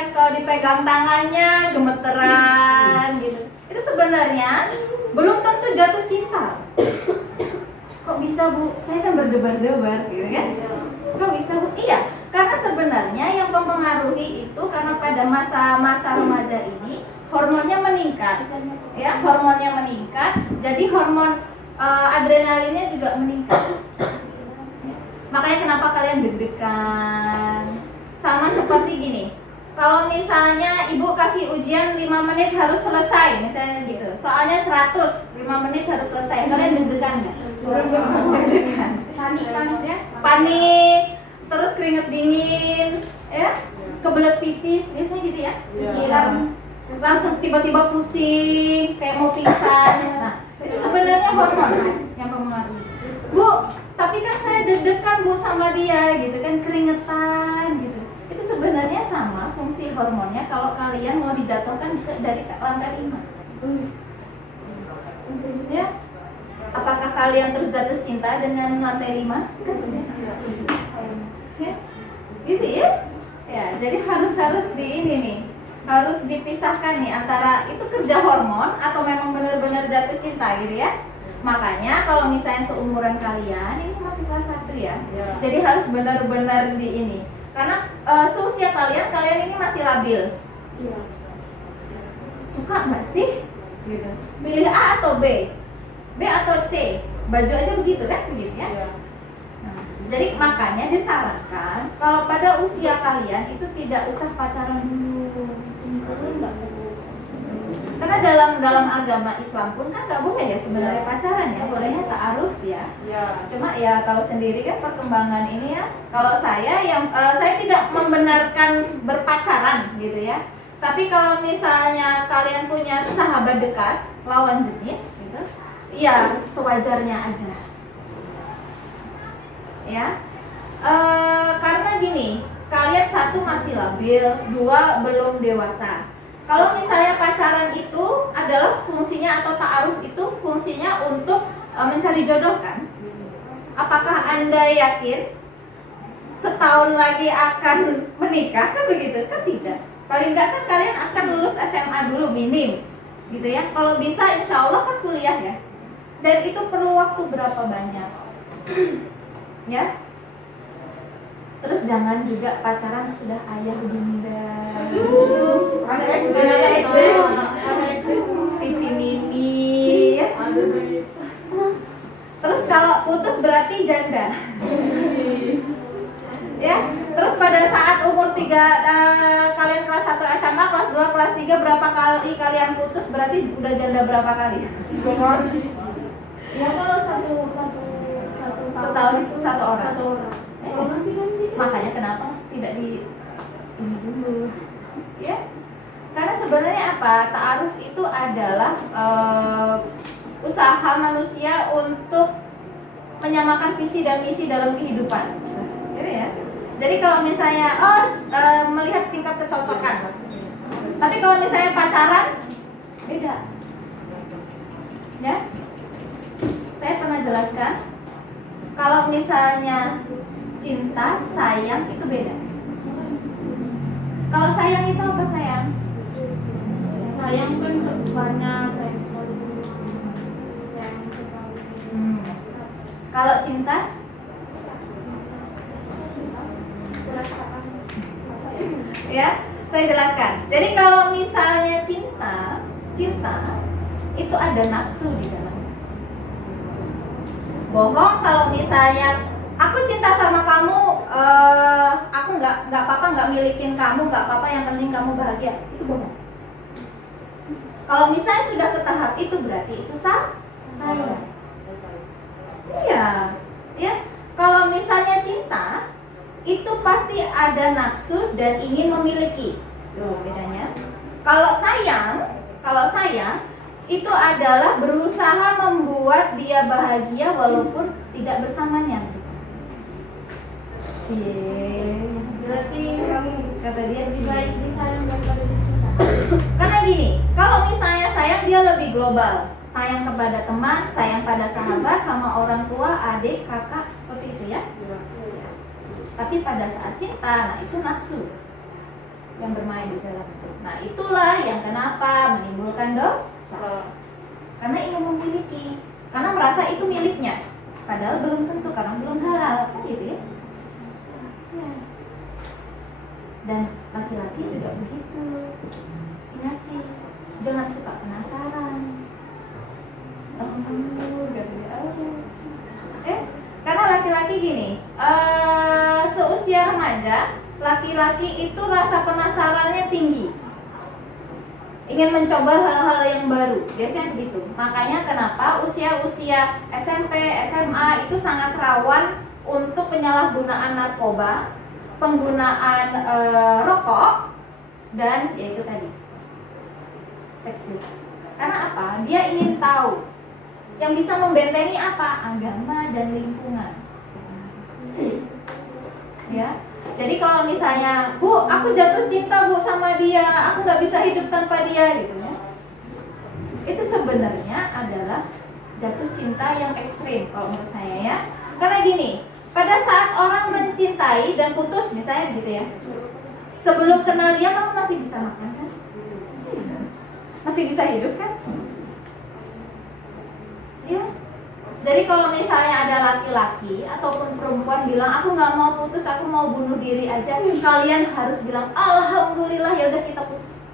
kan kalau dipegang tangannya gemeteran gitu. Itu sebenarnya belum tentu jatuh cinta. Kok bisa Bu? Saya kan berdebar-debar gitu kan? Kok bisa Bu? Iya, karena sebenarnya yang mempengaruhi itu karena pada masa-masa remaja ini hormonnya meningkat, ya hormonnya meningkat, jadi hormon adrenalinnya juga meningkat. Makanya kenapa kalian deg-degan? Sama seperti gini. Kalau misalnya ibu kasih ujian 5 menit harus selesai, misalnya gitu. Soalnya 100, 5 menit harus selesai. Kalian deg-degan nggak? Deg-degan. Panik. Ya? Panik, terus keringet dingin, ya? Kebelet pipis, biasanya gitu ya? Langsung tiba-tiba pusing, kayak mau pingsan. Nah, itu sebenarnya hormon yang mempengaruhi. Bu, tapi kan saya deg-degan Bu sama dia gitu kan, keringetan gitu. Itu sebenarnya sama fungsi hormonnya kalau kalian mau dijatuhkan dari lantai 5. Ya. Apakah kalian terus jatuh cinta dengan lantai 5? Ya. Gitu ya? Ya, jadi harus di ini nih. Harus dipisahkan nih antara itu kerja hormon atau memang benar-benar jatuh cinta gitu ya. Makanya kalau misalnya seumuran kalian ini masih kelas 1 ya. Jadi harus benar-benar di ini. Karena seusia kalian ini masih labil. Suka nggak sih? Gitu. Pilih A atau B? B atau C? Baju aja begitu kan? Begitu ya. Nah, jadi makanya disarankan kalau pada usia kalian itu tidak usah pacaran dulu. Karena dalam agama Islam pun kan nggak boleh ya sebenarnya pacaran ya, bolehnya ta'aruf ya. Cuma ya tahu sendiri kan perkembangan ini ya. Kalau saya saya tidak membenarkan berpacaran gitu ya. Tapi kalau misalnya kalian punya sahabat dekat lawan jenis gitu, ya sewajarnya aja. Ya. Karena gini, kalian 1 masih labil, 2 belum dewasa. Kalau misalnya pacaran itu adalah fungsinya atau ta'aruf itu fungsinya untuk mencari jodoh kan? Apakah Anda yakin setahun lagi akan menikah kan begitu? Kan tidak. Paling enggak kan kalian akan lulus SMA dulu minim, gitu ya. Kalau bisa insya Allah kan kuliah ya. Dan itu perlu waktu berapa banyak? Ya. Terus jangan juga pacaran sudah ayah bunda. Pipi mini ya. Terus kalau putus berarti janda. Ya. Terus pada saat umur 3 kalian kelas 1 SMA, kelas 2, kelas 3 berapa kali kalian putus berarti udah janda berapa kali? Ya kalau satu setahun satu orang. Nanti kan Makanya kenapa tidak di ini dulu, ya? Karena sebenarnya apa? Ta'aruf itu adalah usaha manusia untuk menyamakan visi dan misi dalam kehidupan, gitu ya. Jadi kalau misalnya melihat tingkat kecocokan, tapi kalau misalnya pacaran beda, ya. Saya pernah jelaskan kalau misalnya cinta, sayang itu beda. Kalau sayang itu apa sayang? sayang kan banyak sayang sekali. Kalau cinta? Ya, saya jelaskan. Jadi kalau misalnya cinta itu ada nafsu di dalamnya. Bohong kalau misalnya aku cinta sama kamu, aku nggak apa-apa nggak milikin kamu, nggak apa-apa yang penting kamu bahagia, itu bohong. Kalau misalnya sudah ke tahap itu berarti itu sayang. Iya, ya. Kalau misalnya cinta itu pasti ada nafsu dan ingin memiliki. Tuh bedanya. Kalau sayang itu adalah berusaha membuat dia bahagia walaupun tidak bersamanya. Berarti Kata dia baik disayang daripada dicinta. Karena gini, kalau misalnya sayang dia lebih global. Sayang kepada teman, sayang pada sahabat, sama orang tua, adik, kakak, seperti itu ya. Tapi pada saat cinta, nah itu nafsu. yang bermain di dalam itu. Nah, itulah yang kenapa menimbulkan dosa. Karena ingin memiliki, karena merasa itu miliknya, padahal belum tentu karena belum halal, kan gitu ya. Ya. Dan laki-laki juga begitu. Ingat, jangan suka penasaran. Karena laki-laki gini, seusia remaja, laki-laki itu rasa penasarannya tinggi, ingin mencoba hal-hal yang baru, biasanya begitu. Makanya kenapa usia-usia SMP, SMA itu sangat rawan untuk penyalahgunaan narkoba, penggunaan rokok, dan yaitu tadi seks bebas. Karena apa? Dia ingin tahu. Yang bisa membentengi apa? Agama dan lingkungan. Ya. Jadi kalau misalnya, Bu, aku jatuh cinta Bu sama dia, aku nggak bisa hidup tanpa dia, gitu ya. Itu sebenarnya adalah jatuh cinta yang ekstrim kalau menurut saya ya. Karena gini, pada saat orang mencintai dan putus misalnya gitu ya, sebelum kenal dia kamu masih bisa makan kan? Masih bisa hidup kan? Ya. Jadi kalau misalnya ada laki-laki ataupun perempuan bilang aku nggak mau putus, aku mau bunuh diri aja, kalian harus bilang alhamdulillah, ya udah kita putus.